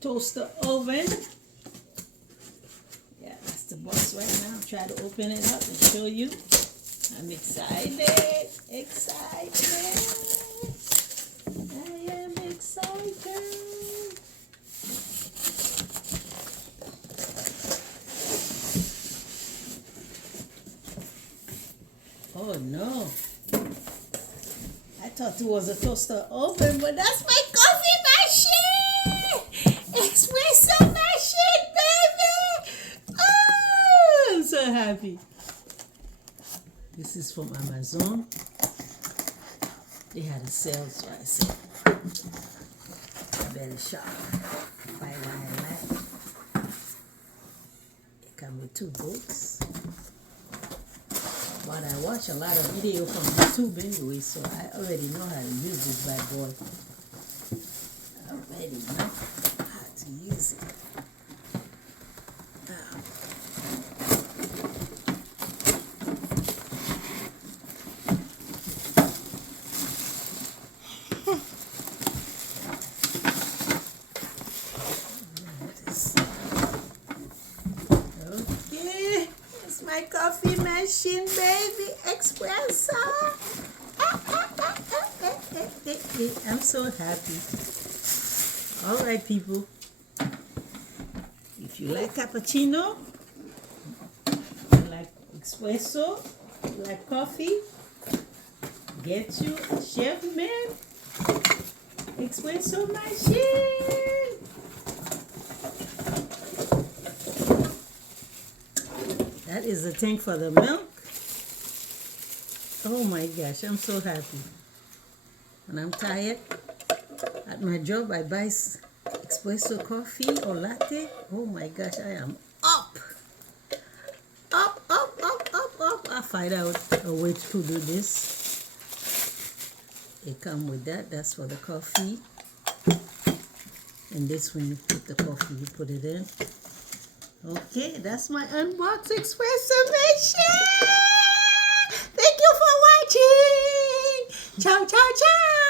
toaster oven. Yeah, that's the box right now. Try to open it up and show you. I'm excited. Excited. I am excited. Oh no. I thought it was a toaster oven, but that's my coffee machine! Espresso machine, baby! Oh, I'm so happy. This is from Amazon. They had a sale, so I said, I better shop. Buy one I like. It comes with 2 books. But I watch a lot of video from YouTube anyway, so I already know how to use this bad boy. I already know how to use it. Okay, it's my coffee machine, baby. Espresso. I'm so happy. All right, people. If you like cappuccino, you like espresso, you like coffee, get you a chefman espresso machine. That is the tank for the milk. Oh my gosh, I'm so happy. When I'm tired at my job, I buy espresso coffee or latte. Oh my gosh, I am up. Up, up, up, up, up. I'll find out a way to do this. It comes with that. That's for the coffee. And this, when you put the coffee, you put it in. Okay, that's my unboxed espresso machine. Thank you for watching. Ciao, ciao, ciao.